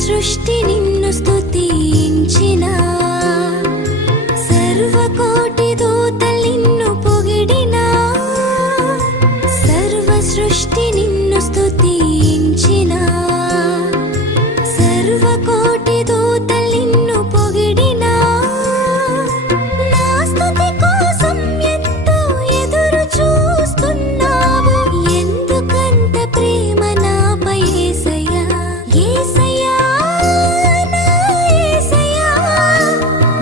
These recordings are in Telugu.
సృష్టి నిన్ను స్తుతించిన సర్వకోటి దూతలు నిన్ను పొగిడినా సర్వ సృష్టి నిన్ను స్తుతించిన సర్వకోటి దూతలు నిన్ను పొగిడినా నా స్తుతి కోసం ఎంతో ఎదురు చూస్తున్నావు ఎందుకంత ప్రేమ నాపై యేసయ్యా యేసయ్యా నా యేసయ్యా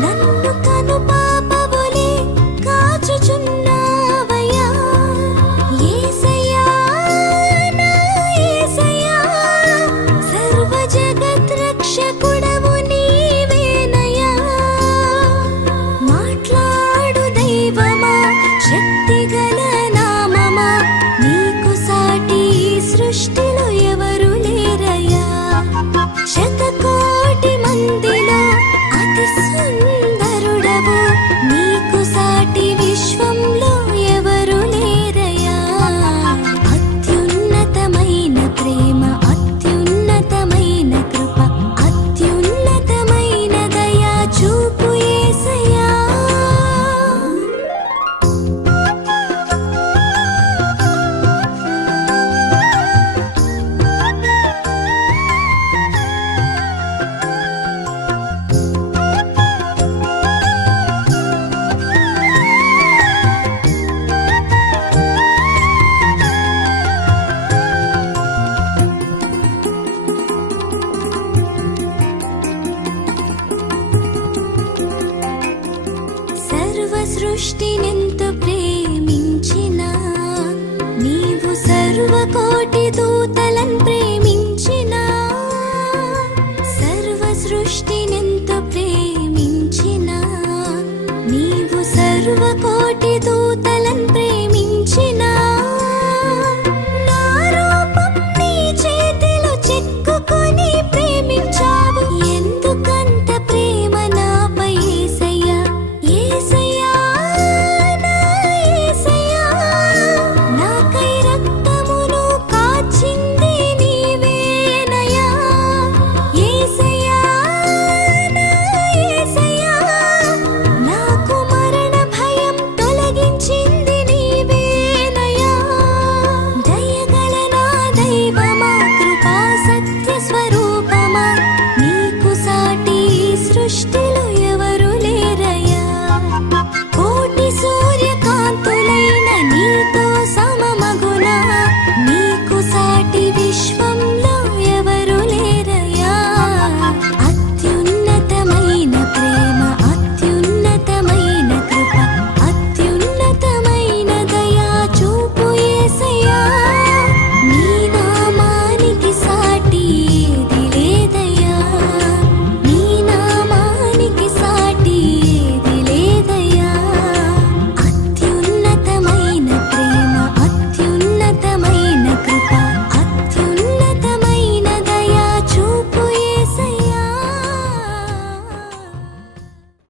నన్ను కనుపాపవలె కాచుచున్నావయ్యా యేసయ్యా నా యేసయ్యా సర్వ జగత్ రక్షకుడవు నీవేనయ్యా మాట్లాడు దైవమా శక్తిగల నామమా నీకు సాటి సృష్టిలో ఎవరు లేరయ్యా శతకోటి మందిలో అతి సుందరుడవు నీకు సాటి విశ్వంలో ఎవరు లేరయ్యా అత్యున్నతమైన ప్రేమ అత్యున్నతమైన కృప అత్యున్నతమైన దయా చూపు యేసయ్యా సర్వ సృష్టినెంత ప్రేమించినా నీవు సర్వకోటి దూతలను ప్రేమించినా సర్వ సృష్టినెంత ప్రేమించినా నీవు సర్వకోటి